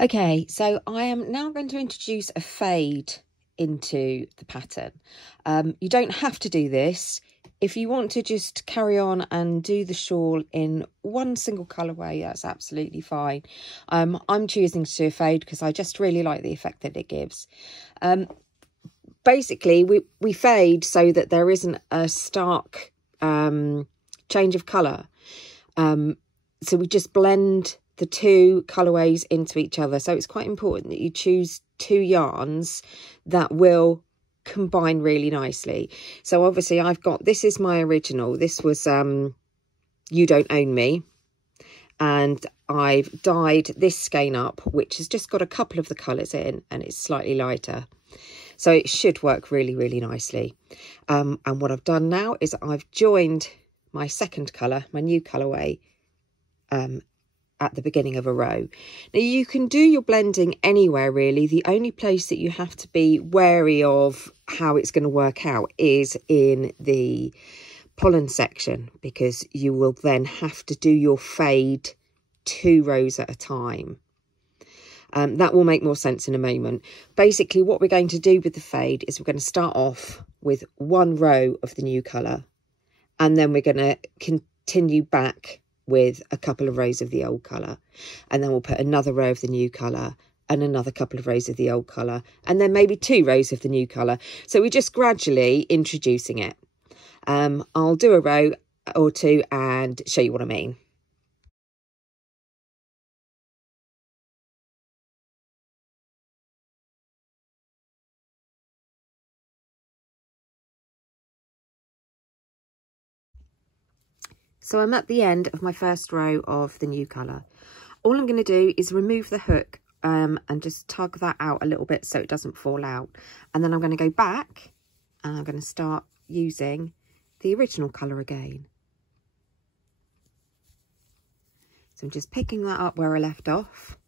Okay, so I am now going to introduce a fade into the pattern. You don't have to do this. If you want to just carry on and do the shawl in one single colourway, that's absolutely fine. I'm choosing to do a fade because I just really like the effect that it gives. Basically, we fade so that there isn't a stark change of colour. So we just blend the two colourways into each other. So it's quite important that you choose two yarns that will combine really nicely. So obviously I've got, this is my original. This was You Don't Own Me. And I've dyed this skein up, which has just got a couple of the colours in and it's slightly lighter. So it should work really, really nicely. And what I've done now is I've joined my second colour, my new colourway, at the beginning of a row. Now you can do your blending anywhere really. The only place that you have to be wary of how it's going to work out is in the pollen section, because you will then have to do your fade 2 rows at a time. That will make more sense in a moment. Basically what we're going to do with the fade is we're going to start off with 1 row of the new colour, and then we're going to continue back with a couple of rows of the old colour, and then we'll put another row of the new colour and another couple of rows of the old colour, and then maybe 2 rows of the new colour. So we're just gradually introducing it. I'll do a row or 2 and show you what I mean. So I'm at the end of my first row of the new colour. All I'm going to do is remove the hook and just tug that out a little bit so it doesn't fall out. And then I'm going to go back and I'm going to start using the original colour again. So I'm just picking that up where I left off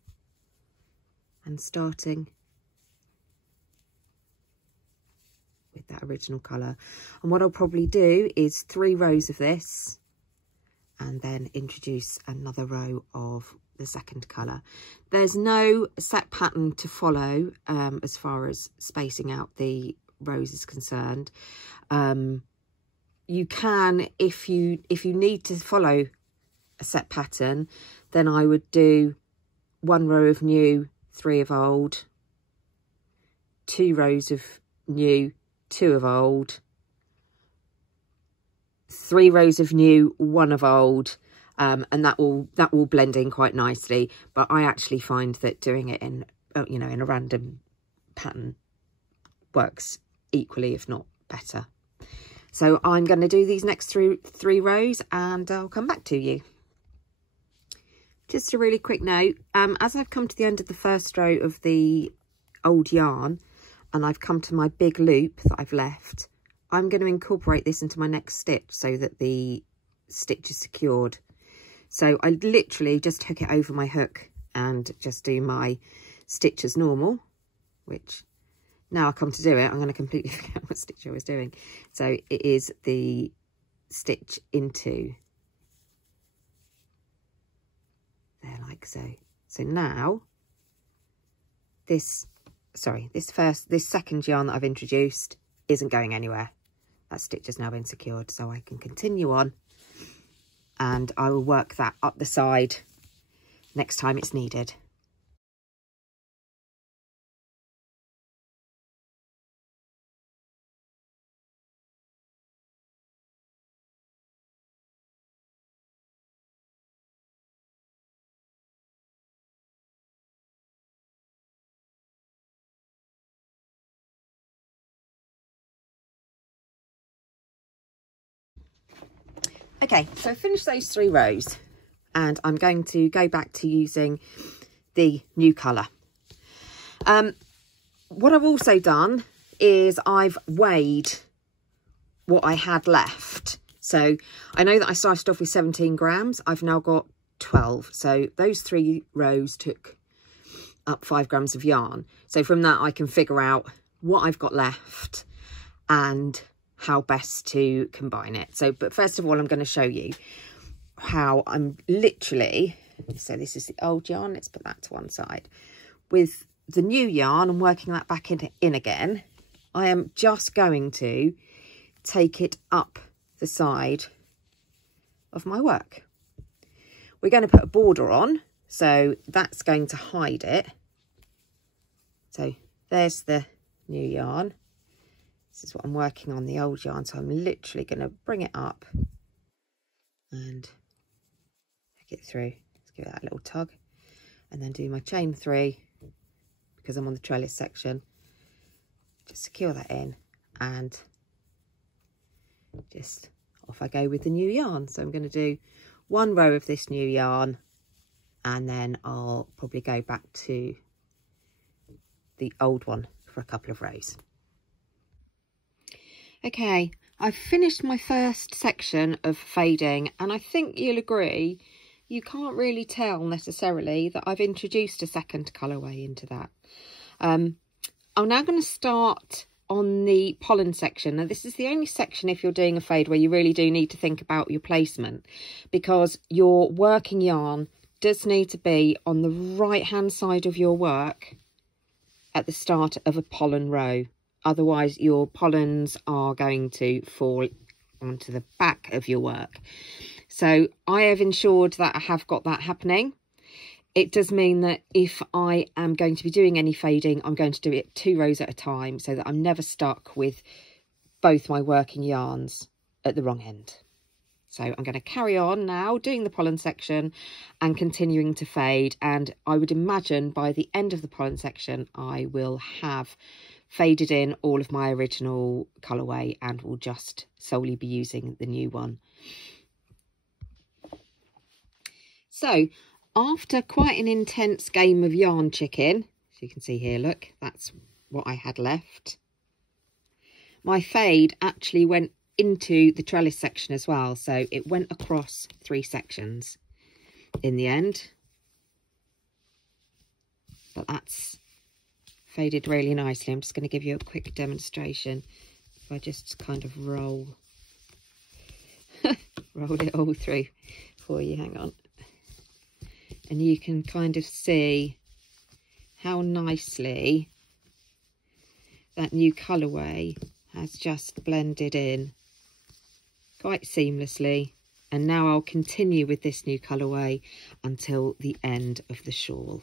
and starting with that original colour. And what I'll probably do is 3 rows of this, and then introduce another row of the second colour. There's no set pattern to follow as far as spacing out the rows is concerned. You can, if you need to follow a set pattern, then I would do 1 row of new, 3 of old, 2 rows of new, 2 of old, 3 rows of new, 1 of old, and that will blend in quite nicely. But I actually find that doing it in in a random pattern works equally, if not better. So I'm going to do these next 3 rows and I'll come back to you. Just a really quick note, as I've come to the end of the first row of the old yarn and I've come to my big loop that I've left, I'm going to incorporate this into my next stitch so that the stitch is secured. So I literally just hook it over my hook and just do my stitch as normal, which now I come to do it, I'm going to completely forget what stitch I was doing. So it is the stitch into there, like so. So now this second yarn that I've introduced isn't going anywhere. That stitch has now been secured, so I can continue on and I will work that up the side next time it's needed. Okay, so I finished those 3 rows and I'm going to go back to using the new colour. What I've also done is I've weighed what I had left. So I know that I started off with 17 grams. I've now got 12. So those 3 rows took up 5 grams of yarn. So from that I can figure out what I've got left and how best to combine it. So, but first of all, I'm going to show you how I'm literally, so this is the old yarn, let's put that to one side. with the new yarn and working that back in again, I am just going to take it up the side of my work. We're going to put a border on, so that's going to hide it. So there's the new yarn. This is what I'm working on, the old yarn, so I'm literally going to bring it up and hook it through. Let's give it that little tug, and then do my chain 3 because I'm on the trellis section. Just secure that in, and just off I go with the new yarn. So I'm going to do 1 row of this new yarn, and then I'll probably go back to the old one for a couple of rows. Okay, I've finished my first section of fading, and I think you'll agree you can't really tell necessarily that I've introduced a second colourway into that. I'm now going to start on the pollen section. Now, this is the only section, if you're doing a fade, where you really do need to think about your placement, because your working yarn does need to be on the right hand side of your work at the start of a pollen row. Otherwise your pollens are going to fall onto the back of your work. So I have ensured that I have got that happening. It does mean that if I am going to be doing any fading, I'm going to do it 2 rows at a time, so that I'm never stuck with both my working yarns at the wrong end. So I'm going to carry on now doing the pollen section and continuing to fade. And I would imagine by the end of the pollen section, I will have faded in all of my original colourway and will just solely be using the new one. So after quite an intense game of yarn chicken, as you can see here, look, that's what I had left. My fade actually went into the trellis section as well, so it went across 3 sections in the end, but that's faded really nicely. I'm just going to give you a quick demonstration. If I just kind of roll it all through for you, hang on, and you can kind of see how nicely that new colourway has just blended in quite seamlessly. And now I'll continue with this new colourway until the end of the shawl.